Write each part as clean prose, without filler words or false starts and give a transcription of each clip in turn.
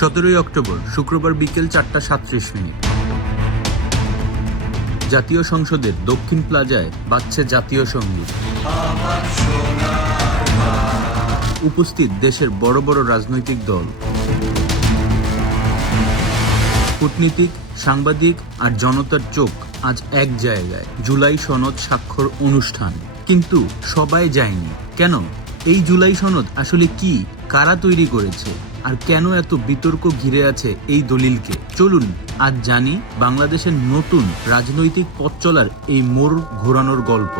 17 October শুক্রবার বিকেল 4:37। জাতীয় সংসদের দক্ষিণ প্লাজায় বাজছে জাতীয় সঙ্গীত। উপস্থিত দেশের বড় বড় রাজনৈতিক দল, কূটনীতিক, সাংবাদিক আর জনতার চোখ আজ এক জায়গায়। জুলাই সনদ স্বাক্ষর অনুষ্ঠান। কিন্তু সবাই যায়নি কেন? এই জুলাই সনদ আসলে কি, কারা তৈরি করেছে, আর কেন এত বিতর্ক ঘিরে আছে এই দলিলকে? চলুন আজ জানি বাংলাদেশের নতুন রাজনৈতিক পথ চলার এই মোড় ঘোরানোর গল্প।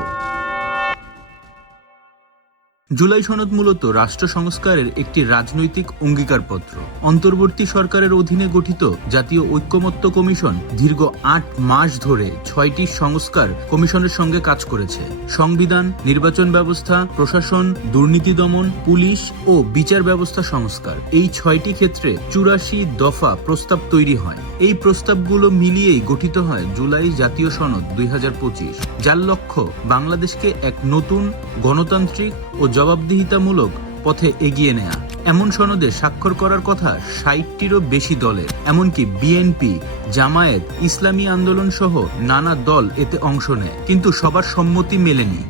জুলাই সনদ মূলত রাষ্ট্র সংস্কারের একটি রাজনৈতিক অঙ্গীকারপত্র। অন্তর্বর্তী সরকারের অধীনে গঠিত জাতীয় ঐকমত্য কমিশন দীর্ঘ 8 মাস ধরে 6টি সংস্কার কমিশনের সঙ্গে কাজ করেছে। সংবিধান, নির্বাচন ব্যবস্থা, প্রশাসন, দুর্নীতি দমন, পুলিশ ও বিচার ব্যবস্থা সংস্কার, এই 6টি ক্ষেত্রে 84 দফা প্রস্তাব তৈরি হয়। এই প্রস্তাবগুলো মিলিয়েই গঠিত হয় জুলাই জাতীয় সনদ 2025, যার লক্ষ্য বাংলাদেশকে এক নতুন গণতান্ত্রিক ও জবাবদিহিতামূলক পথে এগিয়ে নেয়া। এমন সনদে স্বাক্ষর করার কথা 60টিরও বেশি দলের, এমনকি বিএনপি, জামায়াত, ইসলামী আন্দোলন সহ নানা দল এতে অংশ নেয়, কিন্তু সবার সম্মতি মেলেনি।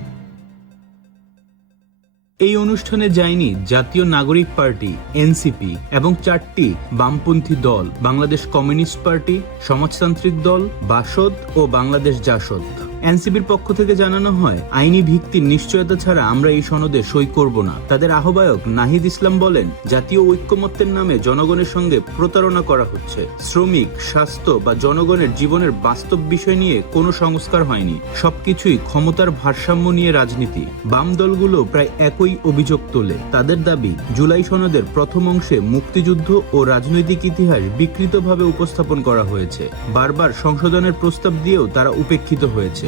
এই অনুষ্ঠানে যায়নি জাতীয় নাগরিক পার্টি এনসিপি এবং 4টি বামপন্থী দল, বাংলাদেশ কমিউনিস্ট পার্টি, সমাজতান্ত্রিক দল, বাসদ ও বাংলাদেশ জাসদ। এনসিপির পক্ষ থেকে জানানো হয়, আইনি ভিত্তির নিশ্চয়তা ছাড়া আমরা এই সনদে সই করব না। তাদের আহ্বায়ক নাহিদ ইসলাম বলেন, জাতীয় ঐক্যমত্যের নামে জনগণের সঙ্গে প্রতারণা করা হচ্ছে। শ্রমিক, স্বাস্থ্য বা জনগণের জীবনের বাস্তব বিষয় নিয়ে কোনো সংস্কার হয়নি। সবকিছুই ক্ষমতার ভারসাম্য নিয়ে রাজনীতি। বাম দলগুলো প্রায় একই অভিযোগ তোলে। তাদের দাবি, জুলাই সনদের প্রথম অংশে মুক্তিযুদ্ধ ও রাজনৈতিক ইতিহাস বিকৃতভাবে উপস্থাপন করা হয়েছে। বারবার সংশোধনের প্রস্তাব দিয়েও তারা উপেক্ষিত হয়েছে।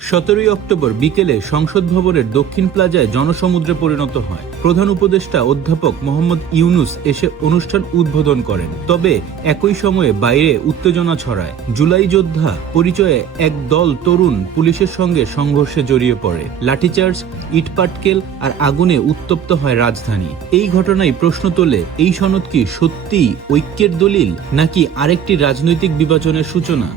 17 অক্টোবর বিকেলে সংসদ ভবনের দক্ষিণ প্লাজায় জনসমুদ্রে পরিণত হয়। প্রধান উপদেষ্টা অধ্যাপক মোহাম্মদ ইউনুস এসে অনুষ্ঠান উদ্বোধন করেন। তবে একই সময়ে বাইরে উত্তেজনা ছড়ায়। জুলাই যোদ্ধা পরিচয়ে এক দল তরুণ পুলিশের সঙ্গে সংঘর্ষে জড়িয়ে পড়ে। লাঠিচার্জ, ইটপাটকেল আর আগুনে উত্তপ্ত হয় রাজধানী। এই ঘটনায় প্রশ্ন তোলে, এই সনদ কি সত্যিই ঐক্যের দলিল, নাকি আরেকটি রাজনৈতিক বিভাজনের সূচনা?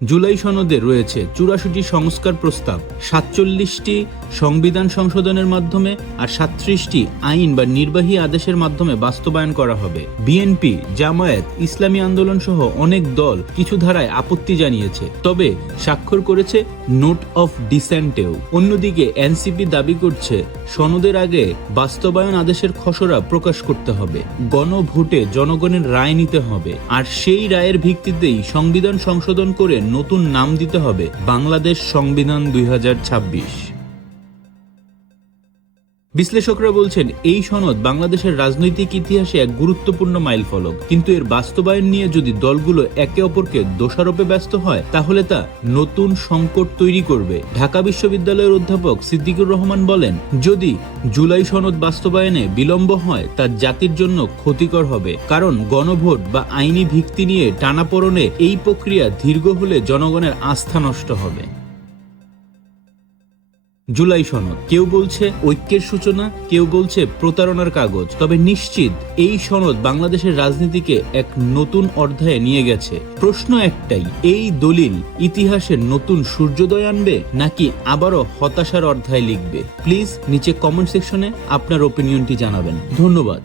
জুলাই সনদে রয়েছে 84টি সংস্কার প্রস্তাব, 47টি সংবিধান সংশোধনের মাধ্যমে আর 37টি আইন বা নির্বাহী আদেশের মাধ্যমে বাস্তবায়ন করা হবে। বিএনপি, জামায়াত, ইসলামী আন্দোলন সহ অনেক দল কিছু ধারায় আপত্তি জানিয়েছে, তবে স্বাক্ষর করেছে নোট অফ ডিসেন্টেও। অন্যদিকে এনসিপি দাবি করছে, সনদের আগে বাস্তবায়ন আদেশের খসড়া প্রকাশ করতে হবে, গণভোটে জনগণের রায় নিতে হবে, আর সেই রায়ের ভিত্তিতেই সংবিধান সংশোধন করে নতুন নাম দিতে হবে বাংলাদেশ সংবিধান 2026। বিশ্লেষকরা বলছেন, এই সনদ বাংলাদেশের রাজনৈতিক ইতিহাসে এক গুরুত্বপূর্ণ মাইলফলক, কিন্তু এর বাস্তবায়ন নিয়ে যদি দলগুলো একে অপরকে দোষারোপে ব্যস্ত হয়, তাহলে তা নতুন সংকট তৈরি করবে। ঢাকা বিশ্ববিদ্যালয়ের অধ্যাপক সিদ্দিকুর রহমান বলেন, যদি জুলাই সনদ বাস্তবায়নে বিলম্ব হয় তা জাতির জন্য ক্ষতিকর হবে, কারণ গণভোট বা আইনি ভিত্তি নিয়ে টানাপোড়েনে এই প্রক্রিয়া দীর্ঘ হলে জনগণের আস্থা নষ্ট হবে। জুলাই সনদ, কেউ বলছে ঐক্যের সূচনা, কেউ বলছে প্রতারণার কাগজ, তবে নিশ্চিত এই সনদ বাংলাদেশের রাজনীতিকে এক নতুন অধ্যায়ে নিয়ে গেছে। প্রশ্ন একটাই, এই দলিল ইতিহাসের নতুন সূর্যোদয় আনবে, নাকি আবারও হতাশার অধ্যায় লিখবে? প্লিজ নিচে কমেন্ট সেকশনে আপনার ওপিনিয়নটি জানাবেন। ধন্যবাদ।